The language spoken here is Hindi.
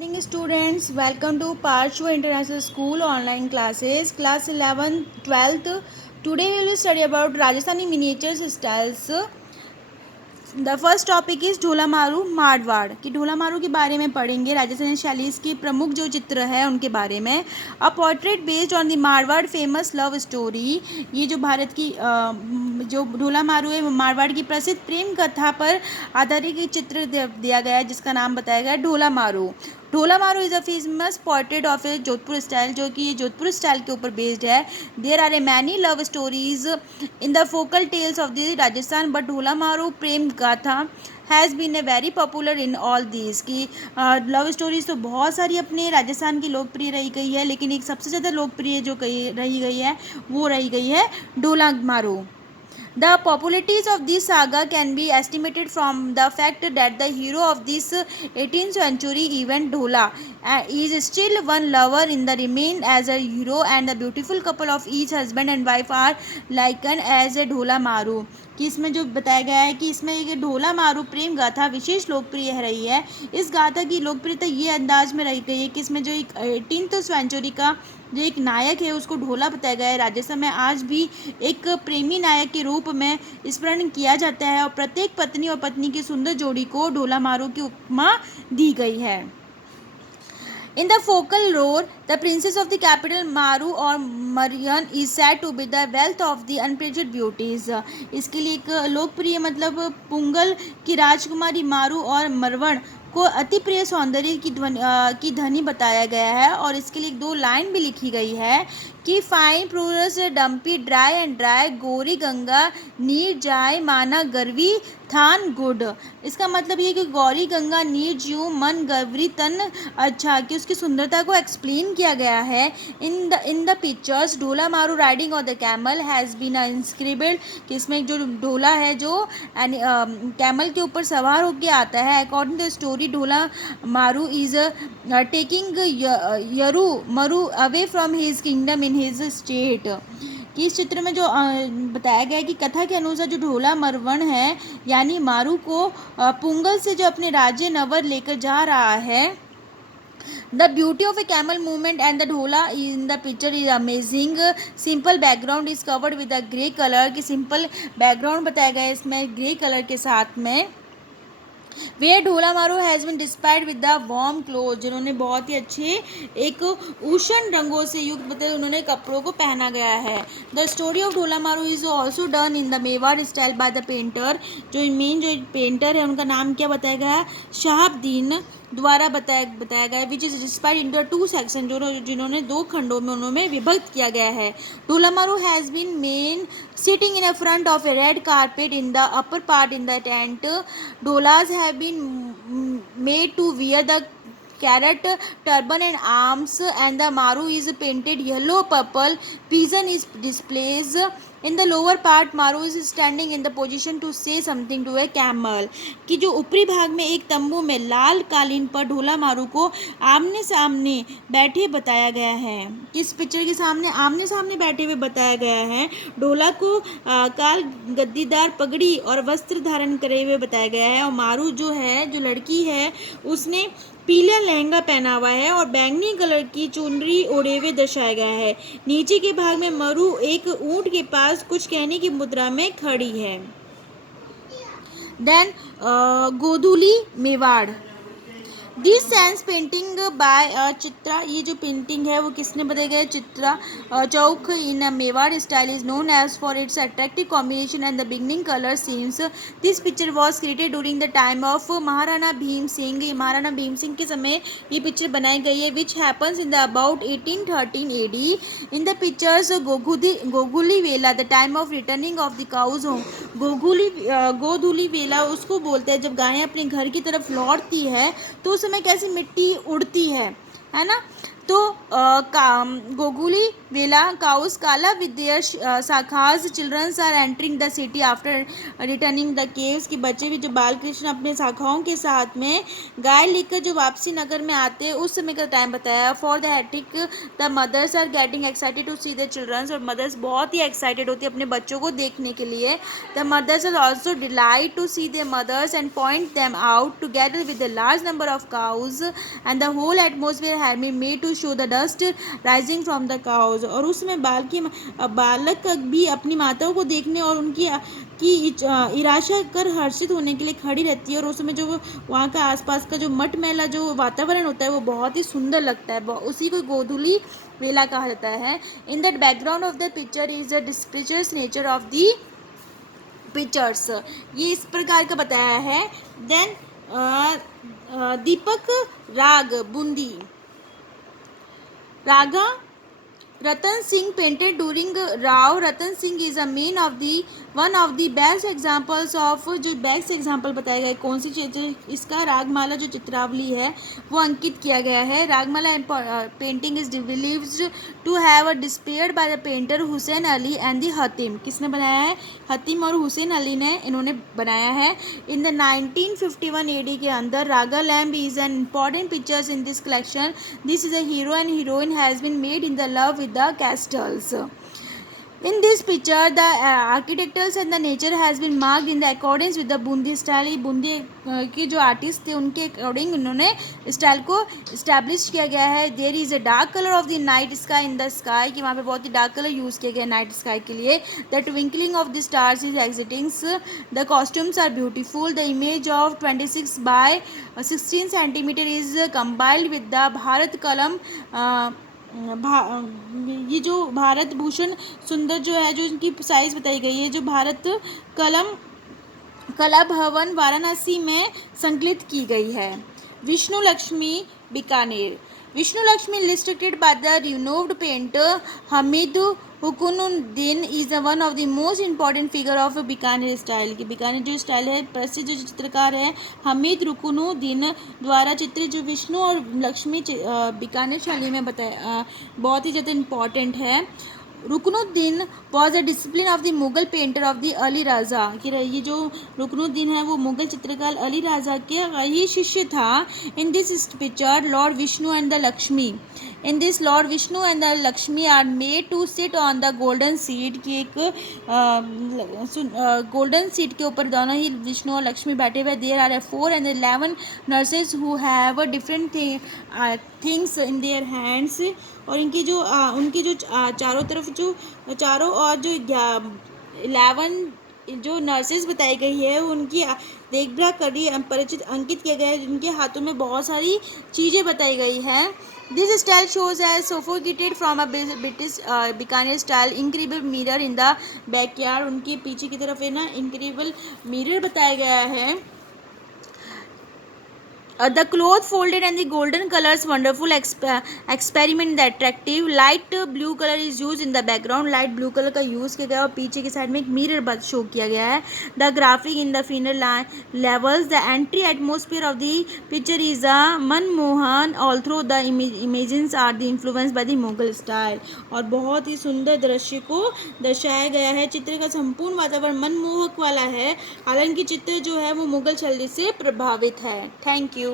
Morning students, welcome to Parshva International School online classes, class 11th, 12th. Today we will study about Rajasthani miniatures styles. The first topic is Dhola Maru Marwar कि ढोला मारू के बारे में पढ़ेंगे। राजस्थानी शैलीज के प्रमुख जो चित्र है उनके बारे में। A portrait based on the Marwar famous love story. ये जो भारत की जो ढोला मारू है मारवाड़ की प्रसिद्ध प्रेम कथा पर आधारित एक चित्र दिया गया है जिसका नाम बताया गया है Dhola Maru. Dhola Maru is a famous portrait of a Jodhpur style, जो कि ये जोधपुर स्टाइल के ऊपर बेस्ड है। There are a many love stories in the focal tales of the Rajasthan, but Dhola Maru prem gatha has been a very popular in all these. की लव स्टोरीज तो बहुत सारी अपने राजस्थान की लोकप्रिय रही गई है, लेकिन एक सबसे ज़्यादा लोकप्रिय जो रही गई है वो रही गई है ढोला मारू। The popularities of this saga can be estimated from the fact that the hero of this 18th century event, Dhola, is still one lover in the remain as a hero, and the beautiful couple of each husband and wife are likened as a Dhola Maru। कि इसमें जो बताया गया है कि इसमें एक ढोला मारू प्रेम गाथा विशेष लोकप्रिय रही है। इस गाथा की लोकप्रियता ये अंदाज में रही गई है कि इसमें जो एक 18th सेंचुरी का जो एक नायक है उसको ढोला बताया गया है। राजस्थान में आज भी एक प्रेमी नायक के रूप में स्मरण किया जाता है और प्रत्येक पत्नी और पत्नी की सुंदर जोड़ी को ढोला मारू की उपमा दी गई है। In the focal role, the princess of the capital Maru or Marian is said to be the wealth of the unparalleled beauties। इसके लिए एक लोकप्रिय मतलब पुंगल की राजकुमारी मारू और मरवण को अति प्रिय सौंदर्य की धनी बताया गया है। और इसके लिए दो लाइन भी लिखी गई है कि फाइन प्रोरस डम्पी ड्राई एंड ड्राई गोरी गंगा नीर जाय माना गर्वी थान गुड। इसका मतलब ये कि गौरी गंगा नीर ज्यू मन गवरी तन अच्छा, कि उसकी सुंदरता को एक्सप्लेन किया गया है। इन the pictures Dhola Maru riding on the camel has been inscribed, कि इसमें जो ढोला है जो कैमल के ऊपर सवार होकर आता है। अकॉर्डिंग टू द स्टोरी ढोला मारू इज टेकिंग यरू मरू away from his kingdom in his state. कि इस चित्र में जो बताया गया है कि कथा के अनुसार जो ढोला मरवण है यानी मारू को पुंगल से जो अपने राज्य नवर लेकर जा रहा है। The beauty of a camel movement and the dhola in the picture is amazing। Simple background is covered with a grey color, कि simple background बताया गया है इसमें ग्रे कलर के साथ में। Where Dhola Maru has been despised with the warm cloth, जिन्होंने बहुत ही अच्छे एक उष्ण रंगों से युक्त मतलब उन्होंने कपड़ों को पहना गया है। द स्टोरी ऑफ ढोला मारू is also done in the Mewar style bye the painter. जो मेन जो पेंटर है उनका नाम क्या बताया गया है, शहाबुद्दीन द्वारा बताया गया है। Which is despised in the two section, जिन्होंने दो खंडों में उन्होंने विभक्त किया गया है। Dhola Maru has been made sitting in a front of a red carpet in the upper part in the tent। Dholas have been made to wear the carrot turban and arms, and the maru is painted yellow purple। Pigeon is displays in the lower part। maru is standing in the position to say something to a camel। कि जो ऊपरी भाग में एक तंबू में लाल कालीन पर ढोला मारू को आमने सामने बैठे बताया गया है। इस पिक्चर के सामने आमने सामने बैठे हुए बताया गया है। ढोला को काल गद्दीदार पगड़ी और वस्त्र धारण करे हुए बताया गया है। और मारू जो है जो लड़की है उसने पीला लहंगा पहना हुआ है और बैंगनी कलर की चुनरी ओढ़े हुए दर्शाया गया है। नीचे के भाग में मरु एक ऊंट के पास कुछ कहने की मुद्रा में खड़ी है। Then Godhuli Mewar, this sense painting by Chitra. ये जो पेंटिंग है वो किसने बताया गया, Chitra Chowk in Mewar style is known as for its attractive combination and the beginning colour seems. This picture was created during the time of Maharana Bhim Singh. Maharana Bhim Singh के समय ये पिक्चर बनाई गई है, which happens in the about 1813 AD। In the pictures Godhuli वेला the time of returning of the cows home. Godhuli वेला उसको बोलते हैं जब गायें अपने घर की तरफ लौटती है तो उस समय कैसी मिट्टी उड़ती है ना। तो गोगुली वेला काउस काला with their शाखास children are entering the city after returning the caves कि बचे हुए जो बाल कृष्ण अपने शाखाओं के साथ में गाय लेकर जो वापसी नगर में आते हैं उस समय का टाइम बताया. For the hattrick the mothers are getting excited to see the childrens और मदर्स बहुत ही एक्साइटेड होती है अपने बच्चों को देखने के लिए. The mothers are also delight to see the mothers and point them out together with the large number of cows and the whole atmosphere had been made to show the dust rising from the cows. और उसमें बालक भी अपनी माताओं को देखने और उनकी इराशा कर हर्षित होने के लिए खड़ी रहती है. और उसमें जो वहाँ का आसपास का जो मटमैला जो वातावरण होता है वो बहुत ही सुंदर लगता है. उसी को गोधूली वेला कहा जाता है. In that background of the picture is the डिस्प्रिशियस नेचर ऑफ द पिक्चर्स. ये इस प्रकार का बताया है. Then Deepak raga Bundi raga Ratan Singh painted during Rao. Ratan Singh is a one of the best examples of जो बेस्ट एग्जाम्पल बताया गया है. कौन सी चीज इसका रागमाला जो चित्रावली है वो अंकित किया गया है. Ragamala painting is believed to have displayed by the painter Hussain Ali and the Hatim. किसने बनाया है? हतीम और हुसैन अली ने इन्होंने बनाया है. इन द 1951 AD के अंदर raga lamb is an important pictures in this collection. This is a hero and heroine has been made in the love the castles. In this picture the architectures and the nature has been marked in the accordance with the Bundi style. Bundi के जो आर्टिस्ट थे उनके अकॉर्डिंग उन्होंने स्टाइल को इस्टेब्लिश किया गया है. There is a dark colour of the night sky in the sky कि वहाँ पे बहुत ही डार्क कलर यूज़ किया गया है नाइट स्काई के लिए. The twinkling of the stars is exciting. The costumes are beautiful. The image of 26 by 16 centimetre is compiled with the Bharat kalam. ये जो भारत भूषण सुंदर जो है जो इनकी साइज बताई गई है जो भारत कला भवन वाराणसी में संकलित की गई है. Vishnu Lakshmi Bikaner. Vishnu Lakshmi illustrated by the renowned painter Hamid Hukunuddin is one of the most important figure of Bikaner style. की बीकानेर जो स्टाइल है प्रसिद्ध जो चित्रकार है हमीद रुकुनुद्दीन द्वारा चित्रित जो विष्णु और लक्ष्मी बीकानेर शैली में बताया बहुत ही ज़्यादा इम्पॉर्टेंट है. Ruknuddin was a discipline of the Mughal painter of the Ali Raja. कि ये जो रुकनुद्दीन है वो मुगल चित्रकार अली राजा के ही शिष्य था. In this picture lord Vishnu and the Lakshmi in this lord Vishnu and the Lakshmi are made to sit on the golden seat. की एक गोल्डन सीट के ऊपर दोनों ही विष्णु और लक्ष्मी बैठे हुए. There are 4 and 11 nurses who have different things in their hands. और इनकी जो उनकी जो चारों तरफ जो चारों और जो 11 जो नर्सेज बताई गई है उनकी देखभाल करी परिचित अंकित किया गया है. जिनके हाथों में बहुत सारी चीज़ें बताई गई हैं. This style shows as sophisticated from a British Bikaner style. Incredible mirror in the backyard. उनके पीछे की तरफ है ना इनक्रेडिबल मिरर बताया गया है. The cloth folded and the golden colors wonderful experiment the attractive light blue color is used in the background. light blue color का यूज़ किया गया और पीछे की साइड में एक मिरर शो किया गया है. The graphic in the final levels the entry atmosphere of the picture is a Manmohan although the images are the influenced by the Mughal style. और बहुत ही सुंदर दृश्य को दर्शाया गया है. चित्र का संपूर्ण वातावरण मनमोहक वाला है हालांकि चित्र जो है वो मुगल शैली से प्रभावित है. Thank you.